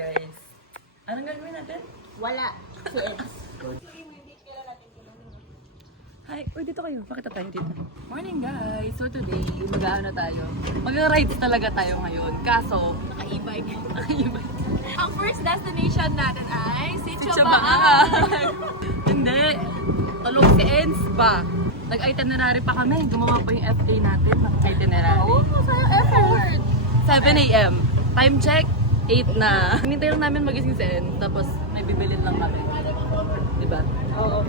guys. Anong gagawin natin? Wala. Hi, uy, dito kayo. Pakita tayo dito. Morning guys! So today, mag-ano tayo? Mag-rides talaga tayo ngayon. Kaso, Naka-e-bike. Ang first destination natin ay Sitio Sitio Baang. Baang. Hindi. Tulog si Ens ba? Nag-itinerary pa kami. Gumawa pa yung FA natin. Nag-itinerary. Oo, masaya effort. 7 a.m. Time check, 8 na. Hinintay lang namin magising si Ens. Tapos may bibilin lang kami. Diba? Oo.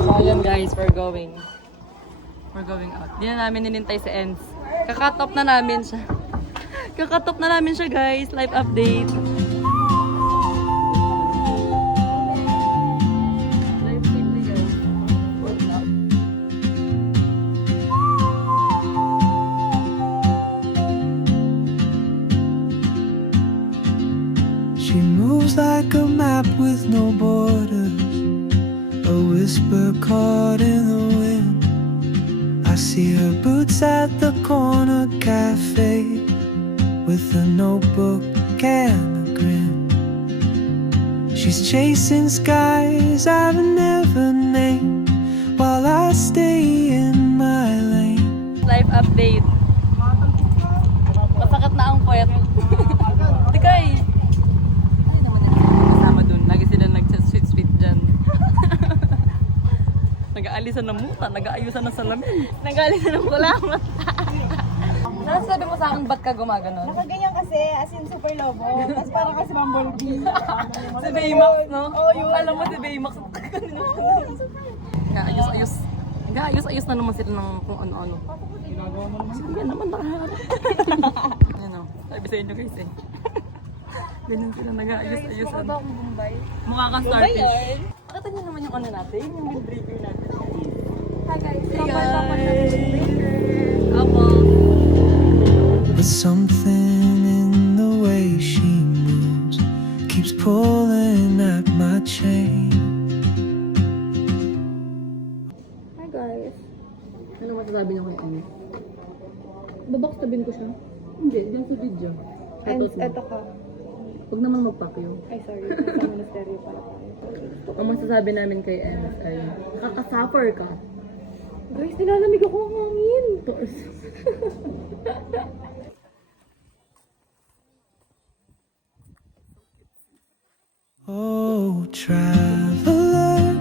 So ayun guys, we're going out. Di na namin ninintay si Ens. Kakatop na namin siya. Kakatop na namin siya guys. Live update. Live safely guys. She moves like a map with no borders, a whisper caught in the wind. I see her boots at the corner cafe, with a notebook and a grin. She's chasing skies I've never named, while I stay in my lane. Live update. Masakit na ang puwet. Tikay! Hindi naman nila kasama dun. Lagi sila nag-sweet-sweet dyan. Nag-aalisan ng muta, nag-aayusan ng salamin. Nagaling ng kulamat. Ano sabi mo sa akin, ba't ka gumaganon? Nakaganyan kasi, as in super lobo. Tapos parang kasi Bumblebee. Si Baymax, no? Oo, yun. Alam mo si Baymax. Nag-aayos-ayos. Nag-aayos-ayos na naman sila ng kung ano-ano. Sige naman, nakaharap. Yan o, sabi sa inyo guys eh. Ganyan sila nag-aayos-ayos. Mukha ba akong Bombay? Mukha kang starfish. Pakita niyo naman yung ano natin, yung windbreaker natin. Hi guys. Hey Kapal guys. naman ng windbreaker. Apo. But something in the way she moves keeps pulling at my chain. Hi guys. Ano masasabi niyo kay Annie? Babackstabin ko siya. Hindi, dyan sa video. And eto ka. Huwag naman magpakyo. Ay sorry. Nasa monasterio pala tayo. Ang masasabi namin kay Annie ay, nakaka-suffer ka. Guys, nilalamig ako ng hangin. Oh, traveler,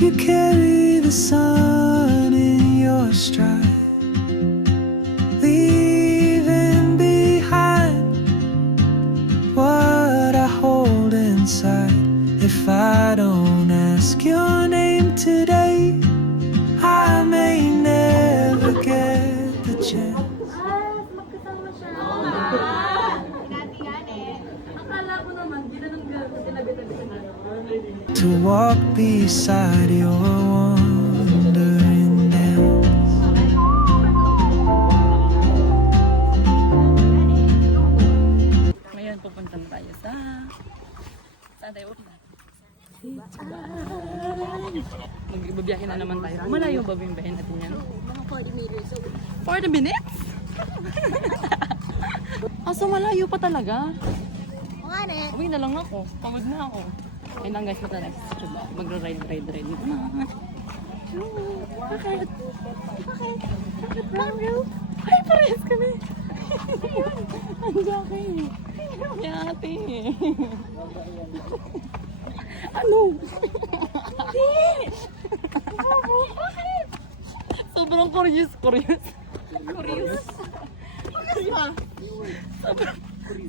you carry the sun in your stride, leaving behind what I hold inside. If I don't ask your name today, I may never get the chance Magkasama siya. Akala ko naman, ginanong tinabi-tabi na. to walk beside your wandering dance. Ngayon, pupunta na tayo sa... Saan tayo ulit? Magbibiyahe na naman tayo. Malayo ba yung biyahe natin yan? Mga 40 meters away. 40 minutes? So malayo pa talaga. O nga ne. Uwi na lang ako. Pagod na ako. Ayun lang guys, mata next. Magra-ride na. Bakit? Bakit brown roof? Ay, parehas kami. Ang jackie. Yate. Ano? Hindi. Bakit? Sobrang curious.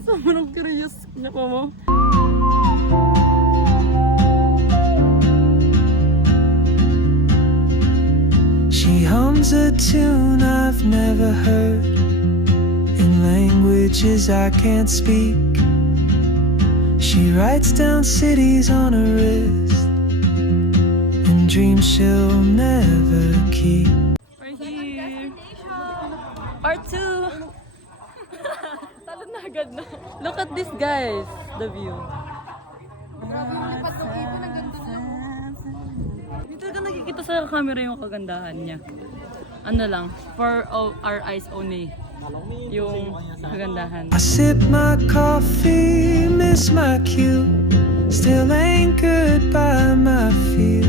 Sobrang curious niya pa mo. She hums a tune I've never heard in languages I can't speak. She writes down cities on her wrist and dreams she'll never keep. We're here. Part 2. Talon na agad na. Look at this guys. The view. Grabe yung lipad ng ibon. Ang ganda na. Dito ka nakikita sa camera yung kagandahan niya. Ano lang, for our eyes only. yung kagandahan. I sip my coffee, miss my cue, still anchored by my fear.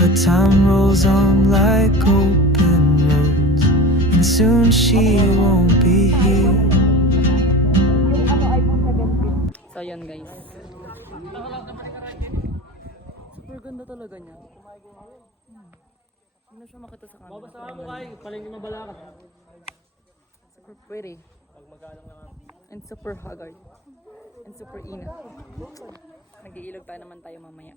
But time rolls on like open roads, and soon she won't be here. So yun guys. Super ganda talaga niya. Hindi na siya makita sa camera. Babasa mo kayo, paling mabalakat. Super pretty. And super haggard. And super ina. Nag-iilog pa naman tayo mamaya.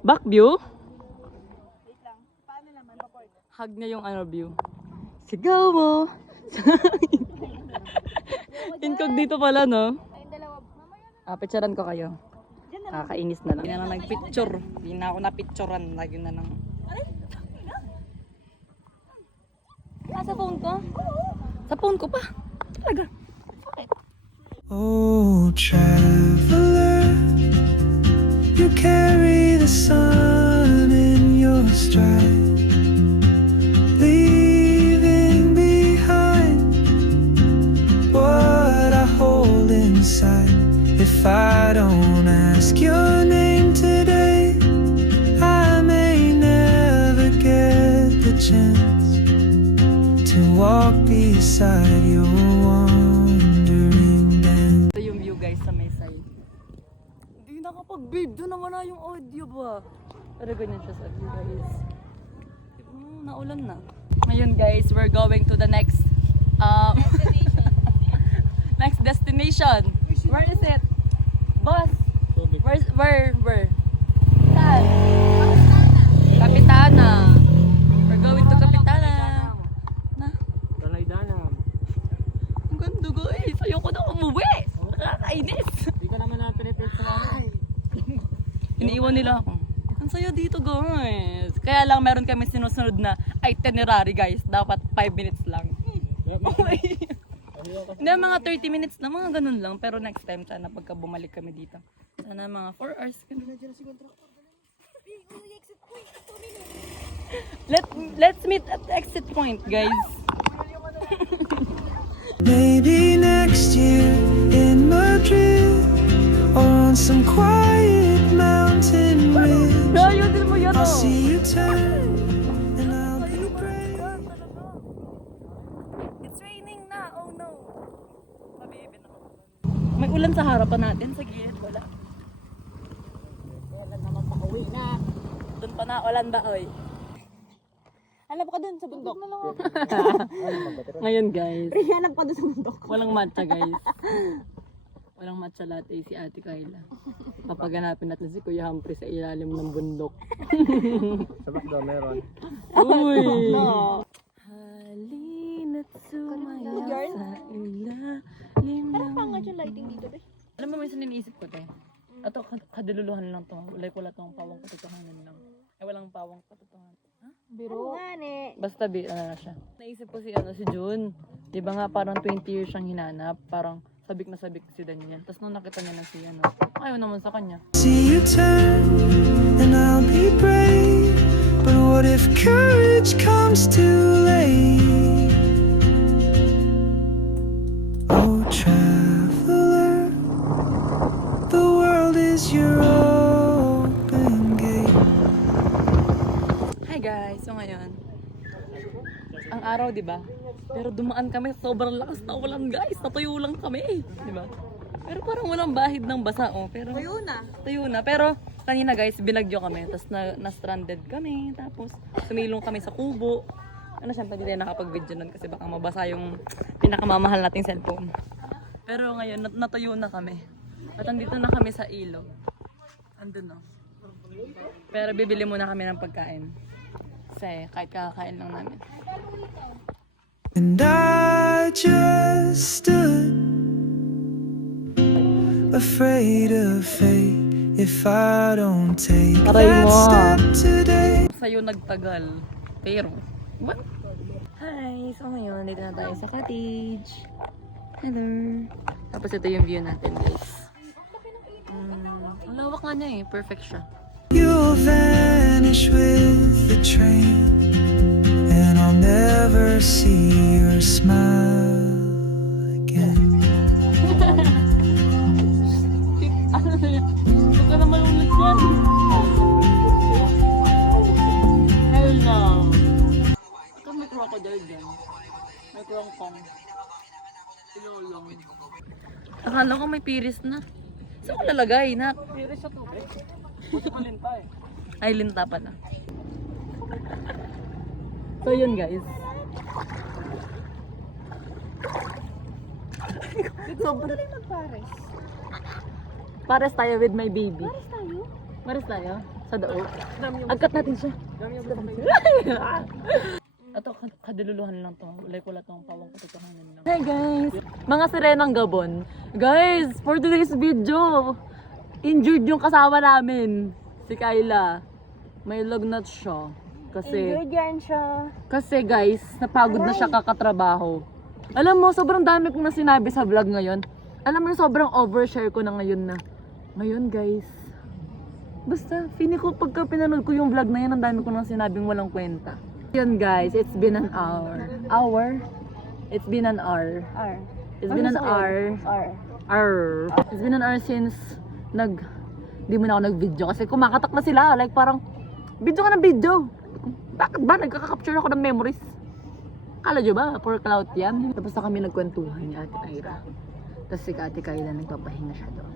Back view? Wait lang. Paano naman? Paport. Hug niya yung ano view. Sigaw mo! Incognito pala, no? Ayun dalawa. Mamaya na. Picturean ko kayo. Kakainis na lang. Hindi na lang nag-picture. Hindi na ako na-picturean. Lagi na lang. Sa phone ko? Sa phone ko pa. Talaga. Oh, traveler, you carry the sun in your stride, leaving behind what I hold inside. If I don't ask your name today, I may never get the chance to walk beside your wandering dance. Ito yung view guys sa may side. Hindi nakapag-video naman na yung audio ba? Pero ganyan siya sa view guys. Naulan na. Ngayon guys, we're going to the next next destination. Where is it? Boss? Where? Saan? Kapitana. We're going to Kapitana. Na? Dalaydanam. Ang ganda guys. Ayoko na umuwi. Nakakainis. Hindi ka naman pinipil sa namin. Iniiwan nila ako. Ang saya dito guys. Kaya lang meron kami sinusunod na itinerary guys. Dapat 5 minutes lang. Hindi, mga 30 minutes na, mga ganun lang. Pero next time, sana pagka bumalik kami dito. Sana mga 4 hours. Let's meet at the exit point, guys. Maybe next year in Madrid, or on some quiet mountain ridge, Ayusin mo yan, I'll oh. see you turn and I'll be brave. It's raining na, oh no. Mabibin ako. May ulan sa harapan natin, sa gilid wala. Kailan naman pauwi na. Doon pa na, ulan ba, oy? Hanap ka dun sa bundok. Ngayon, guys, Hanap ka dun sa bundok. walang matcha, guys. Walang matcha latte si Ate Kayla. Papaganapin natin si Kuya Humphrey sa ilalim ng bundok. Sa daw meron. Uy! Halina't sumaya sa ilalim ng... Pangat yung lighting dito, be. Alam mo, minsan iniisip ko, te. Ito, kadululuhan lang to. Like, wala tong pawang katotohanan lang. Ay, walang pawang katotohanan. Ha? Biro. Ano Basta, ano na siya. Naisip ko si June. Di ba nga, parang 20 years siyang hinanap. Parang sabik na sabik si Daniel. Tapos nung nakita niya na si ayaw naman sa kanya. See you turn and I'll be brave. But what if courage comes too late? Oh, traveler, the world is your open gate. Hi guys! So ngayon, ang araw, di ba? Pero dumaan kami, sobrang lakas na ulan guys. Natuyo lang kami, di ba? Pero parang walang bahid ng basa, oh. Pero tuyo na. Pero kanina guys, binagyo kami. Tapos na-stranded kami. Tapos sumilong kami sa kubo. Syempre hindi tayo nakapag-video nun kasi baka mabasa yung pinakamamahal nating cellphone. Pero ngayon, natuyo na kami. At andito na kami sa ilog. Andun no. Pero bibili muna kami ng pagkain. Kasi kahit kakakain lang namin. And I just stood afraid of fate if I don't take Aray that mo. step today. Sa'yo nagtagal. Pero, what? Hi! So ngayon, dito na tayo sa cottage. Hello! Tapos ito yung view natin, guys. Ang lawak nga niya eh. Perfect siya. You'll vanish. vanish with the train, and I'll never see your smile again. Huwag ka naman ulit yan. Hell no. Ito may crocodile dyan. May krongkong. Ilolong. Akala ko may piris na. Saan ko lalagay na? Piris sa tubig. Buti pa linta eh. Ay, linta pala. So yun guys. Sobrang magpares. Pares tayo with my baby. Pares tayo? Pares tayo? Sa dao. Agkat natin siya. Dami yung buta kayo. Ito, kadiluluhan lang to. Ulay ko lang tong pawang katutuhanan lang. Hey guys! Mga sirenang Gabon. Guys, for today's video, injured yung kasama namin. Si Kyla. May lagnat siya. Ingredients siya. Kasi guys, napagod na siya kakatrabaho. Alam mo, sobrang dami kong nasinabi sa vlog ngayon. Alam mo, sobrang overshare ko na ngayon na. Ngayon guys, basta, feeling ko pagka pinanood ko yung vlog na yan, ang dami ko nang sinabing walang kwenta. Yan guys, it's been an hour. Hour? It's been an hour. R. It's been an hour. R. Hour. It's been an hour since di mo na ako nag-video. Kasi kumakatak na sila. Like parang, video ka ng video. Bakit ba? Nagkaka-capture ako ng memories. Akala nyo ba? For clout yan. Tapos na kami nagkwentuhan ni Ate Ira. Tapos si Ate Kyla nagpapahinga siya doon.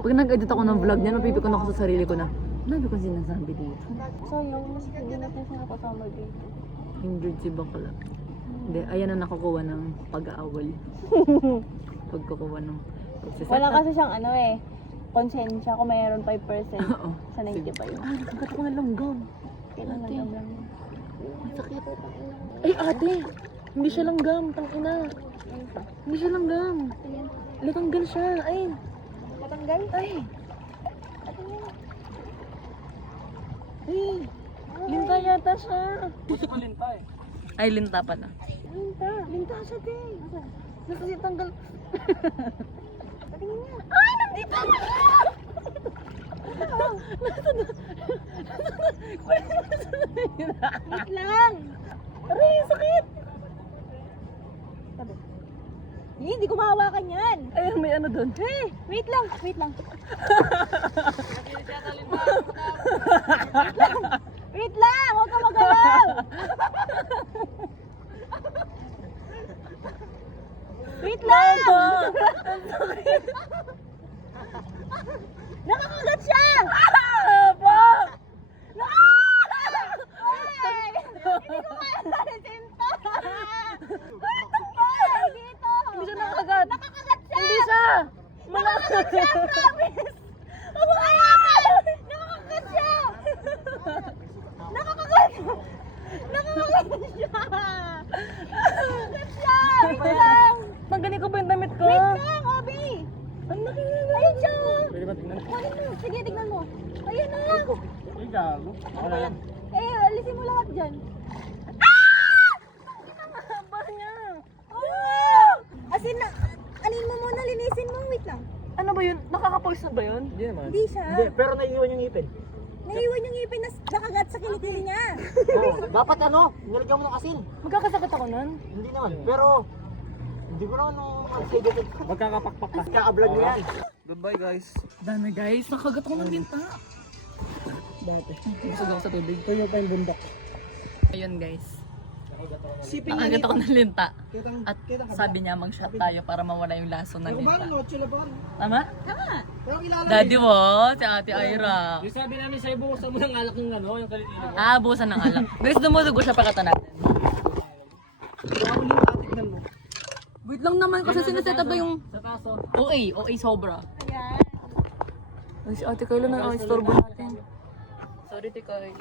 Pag nag-edit ako ng vlog niya, mapipikon ako sa sarili ko na, ano ko sinasabi dito? Sayang, hindi natin siya nakasama dito. Injured si Bakla. Hindi, ayan na nakukuha ng pag-aawal. Pagkukuha ng pagsiset Wala up. kasi siyang ano eh, konsensya kung mayroon 5% Oo. sa 95. Ay, nagkagat ako ng langgam. Kailan Ate. lang lang. Ang sakit. Ay, ate! Hindi siya langgam, tangina. Hindi siya langgam. Natanggal siya. Ay, Matanggal? ay. Ay, linta yata siya. Buti pa linta eh. Ay, linta pala. Linta. Linta siya din. Kasi tanggal. Patingin niya. Ay, nandito! Wait lang. Aray, sakit! Tabi. Hindi ko mahawakan yan. Ay, may ano doon. Eh, wait lang. Wait lang. Wait lang. Huwag ka magalaw. Wait lang. Nakakagat siya. Pa! Ay! Hindi ko kaya nalisinta. Ay, dito. Hindi siya nakakagat. Nakakagat siya. Hindi siya! Nakakagat siya, promise. Nakakagat. Nakakagat siya. Nakakagat. Nakakagat siya. Nakakagat siya. Wait lang. Tanggalin ko ba yung damit ko? Wait lang, Obi. Ang laki na. Ayun siya. Pwede ba tingnan? Kunin mo. Sige, tignan mo. Ayun na. Ay, gago. Wala yan. Eh, alisin mo lahat dyan. Haba niya. Oh! As in, anin mo muna, linisin mo. Wait lang. Ano ba yun? Nakaka-poison ba yun? Hindi naman. Hindi siya. Hindi, pero naiiwan yung ngipin. Naiwan yung ngipin na nakagat sa kilikili niya. Oo. Dapat ano, nilagyan mo ng asin. Magkakasakit ako nun? Hindi naman, pero hindi ko naman nung sige ko. Magkakapakpak ka. Ka-vlog mo yan. Goodbye guys. Dami guys, nakagat ako ng linta. Dati. Busog ako sa tubig. Tuyo pa yung bundok. Ayun guys, Sipin nakagat ako ng linta. Kitang, At sabi niya mag-shot tayo para mawala yung laso ng linta. chula ba? Tama? Pero kilala. Daddy mo, si Ate Ira. Yung sabi namin sa'yo, bukusan mo ng alak yung ano, yung kalitina. Ah, busan ng alak. Guys, dumudugo siya pakata natin. Tignan mo. Wait lang naman kasi siniset up ba yung Sa kaso. OA sobra. Ayan. Ay, si Ate Kyla na ang istorbo natin. Sorry, Tikay.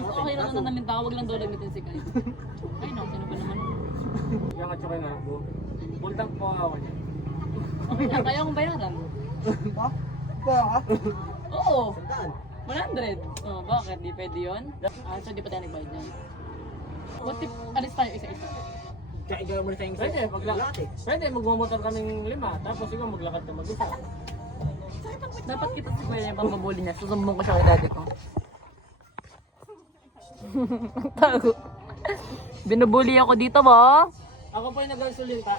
Okay lang na namin tawag lang daw lagmitin si Kai. Ay no, sino ba naman? Yung katsura nga po. Bultang po ako niya. Okay lang, kaya akong bayaran. Oo. 100. Oh, bakit? Di pwede yun? Ah, so di pa tayo nagbayad yan. What if alis tayo isa-isa? Kaya ikaw mo sa yung Pwede, pwede magmamotor kaming 5, tapos ikaw maglakad ka mag-isa. Dapat kita si Kuya yung pambabuli niya. Susumbong ko siya kay daddy ko. Tago. Binubuli ako dito mo. Ako po yung nag-insulita.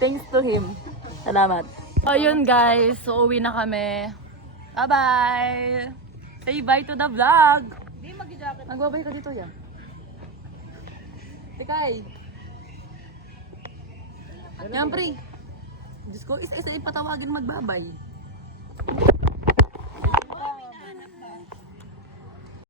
Thanks to him. Salamat. So yun guys, so uwi na kami. Bye-bye! Say bye to the vlog! Hindi, mag-jacket. Magbabay ka dito yan. Tikay! Yan pre! Diyos ko, isa-isa ipatawagin magbabay.